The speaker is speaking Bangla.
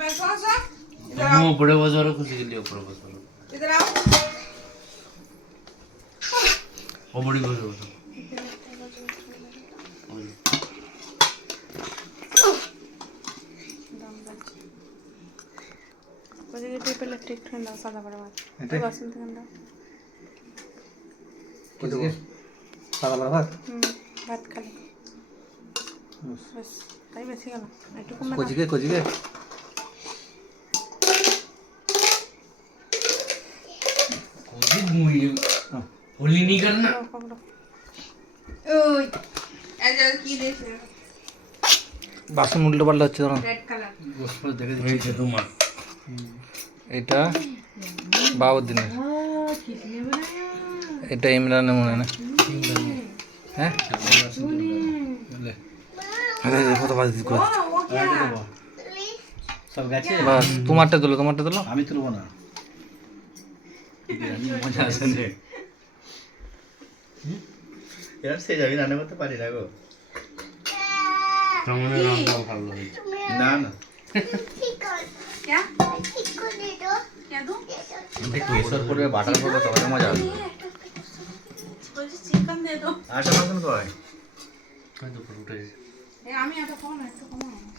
ऊपर बस और खुशी के लिए ऊपर बस इधर आओ वो बड़ी बस बस ওদিকে টেপে লেফট একটু দাও সাদা বড় ভাত বাসন থেকে দাও সাদা বড় ভাত ভাত খালি বাস তাই বেশি গেল একটু কমে দাও কোজিকে কোজিকে कोई मुई होली नहीं करना ওই এজা কি দেখছ বাসন উল্টো পাল্টা হচ্ছে ধরুন রেড কালার गोस्पल देखे दिखे तुम्हार এটা বাবুদ্দিনের এটা ইমরানের মনে হয় না হ্যাঁ কত বাজ দিতে सब गाছে বাস তোমারটা তোলো আমি তুলব না মজা আছে রে यार से जाबি রান্না করতে পারি না গো কেমন রান্না ভালো লাগে না না क्या क्या दूं কেশর পরে বাটার পরে তবে মজা হবে বলছি চিকেন দে দাও আটা মাখন কয় কই দুপুর উঠে আমি আটা খাবো না একটু কমাও